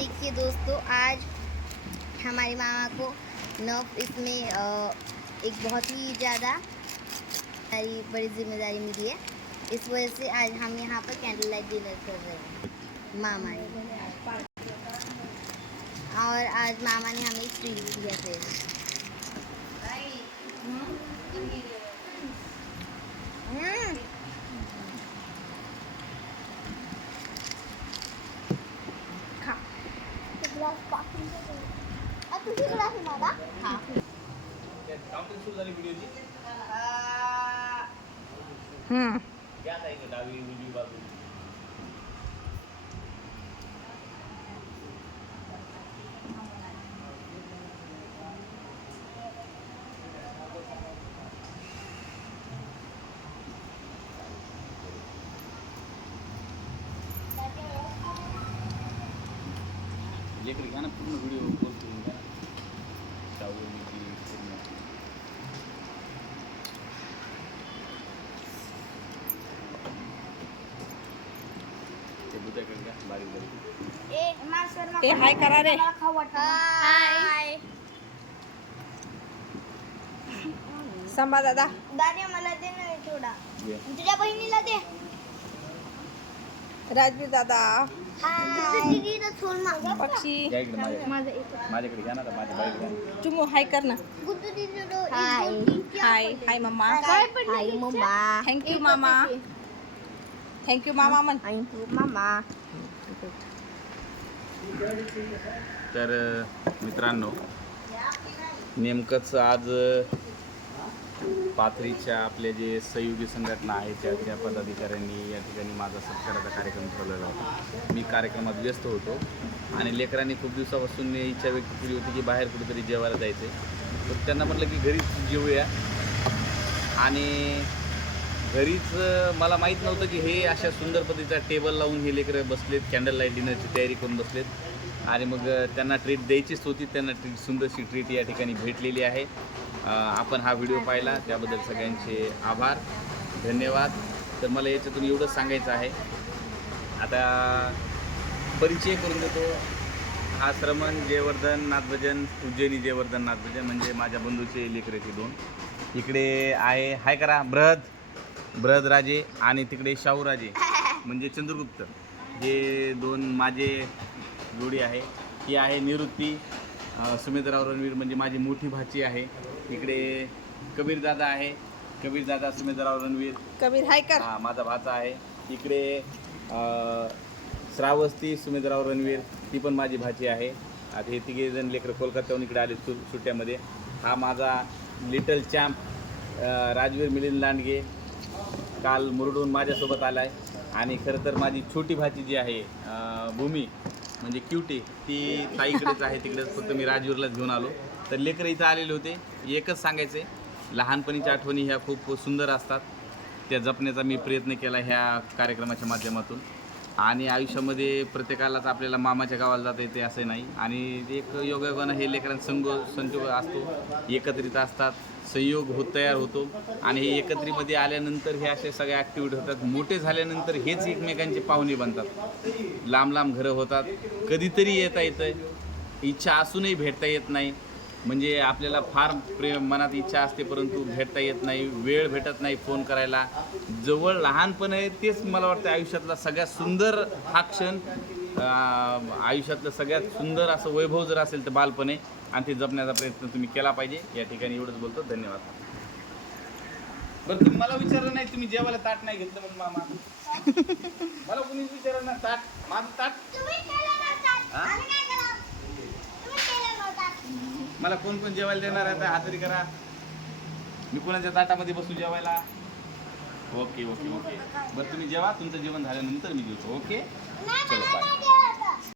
देखिए दोस्तों, आज हमारे मामा को इसमें एक बहुत ही ज़्यादा बड़ी जिम्मेदारी मिली है। इस वजह से आज हम यहाँ पर कैंडल लाइट डिनर कर रहे हैं मामा ने। और आज मामा ने हमें ट्रीट दिया फिर। लेकर घ्या ना पूर्ण व्हिडिओ कॉल करून घ्या पूर्ण ते बुद्याकडे घ्या बारीक बारीक ए हाय करा रे. हाय संभा दादा. दादा मला दे ना थोडा. घे. तुझ्या बहिणीला दे. राजवीर दादा. पक्षी. या इकडे माझ्याकडे घ्या ना आता माझ्या बारीक घ्या. चुमू हाय कर ना. हाय हाय हाय मम्मा. हाय मम्मा. थँक्यू मामा. थँक्यू मामा म्हण. थँक्यू मामा. तर मित्रांनो, नेमकंच आज पाथरीच्या आपले जे सहयोगी संघटना आहे त्या पदाधिकाऱ्यांनी या ठिकाणी माझा सत्काराचा कार्यक्रम ठेवलेला होता. मी कार्यक्रमात व्यस्त होतो आणि लेकरांनी खूप दिवसापासून इच्छा व्यक्त केली होती की बाहेर कुठेतरी जेवायला जायचं आहे. तर त्यांना म्हटलं की घरीच जेवूया. आणि घरीच मला माहीत नव्हतं की हे अशा सुंदर पद्धतीचा टेबल लावून हे लेकरं बसलेत, कॅन्डल लाईट डिनरची तयारी करून बसलेत. आणि मग त्यांना ट्रीट द्यायचीच होती. त्यांना सुंदरशी ट्रीट या ठिकाणी भेटलेली आहे. आपण हा व्हिडिओ पाहिला त्याबद्दल सगळ्यांचे आभार, धन्यवाद. तर मला याच्यातून एवढंच सांगायचं आहे. आता परिचय करून देतो. हा श्रमण जयवर्धन नाथभजन, उज्जैनी जयवर्धन नाथभजन म्हणजे माझ्या बंधूचे लेकराचे दोन. इकडे आहे हाय करा ब्रद राजे आणि तिकडे शाहूराजे म्हणजे चंद्रगुप्त. हे दोन माझे जोडी आहे. ही आहे निवृत्ती सुमेधराव रणवीर म्हणजे माझी मोठी भाची आहे. इकडे कबीर दादा आहे. कबीर दादा सुमेधराव रणवीर. कबीर हाय कर. हा माझा भाचा आहे. इकडे श्रावस्ती सुमेधराव रणवीर, ती पण माझी भाची आहे. आता हे तिघे जण लेकरं कोलकात्याहून इकडे आले सुट्ट्यामध्ये. हा माझा लिटल चॅम्प राजवीर मिलिंद लांडगे काल मुरडून माझ्यासोबत आला आहे. आणि खरं तर माझी छोटी भाची जी आहे भूमी म्हणजे क्युटी, ती ताईकडेच आहे तिकडेच. फक्त मी राजवीरलाच घेऊन आलो. तर लेकरं इथं आलेले होते. एकच सांगायचं आहे, लहानपणीच्या आठवणी ह्या खूप सुंदर असतात. त्या जपण्याचा मी प्रयत्न केला ह्या कार्यक्रमाच्या माध्यमातून. आणि आयुष्यामध्ये प्रत्येकालाच आपल्याला मामाच्या गावाला जाता येते असं नाही. आणि एक योगायोगानं हे लेकरांचा संयोग असतो, एकत्रित असतात, संयोग तयार होतो. आणि हे एकत्रीमध्ये आल्यानंतर हे असे सगळ्या ॲक्टिव्हिटी होतात. मोठे झाल्यानंतर हेच एकमेकांचे पाहुणे बनतात. लांब लांब घरं होतात. कधीतरी येता येतं, इच्छा असूनही भेटता येत नाही. म्हणजे आपल्याला फार मनात इच्छा असते परंतु भेटता येत नाही, वेळ भेटत नाही फोन करायला. जवळ लहानपण आहे तेच मला वाटतं आयुष्यातला सगळ्यात सुंदर हा क्षण. आयुष्यातलं सगळ्यात सुंदर असं वैभव जर असेल तर बालपण आहे. आणि ते जपण्याचा प्रयत्न तुम्ही केला पाहिजे. या ठिकाणी एवढंच बोलतो. धन्यवाद. बरं, तुम्ही मला विचारलं नाही, तुम्ही जेवायला ताट नाही घेतलं म्हणून मामा. मला कुणीच विचारलं ना ताट, माझं ताट. मला कोण कोण जेवायला देणार आहे हातरी करा. मी कोणाच्या ताटामध्ये बसू जेवायला. Okay okay okay. बरं तुम्ही जेवा, तुमचं जेवण झाल्यानंतर मी जेवतो. ओके चलो बाय.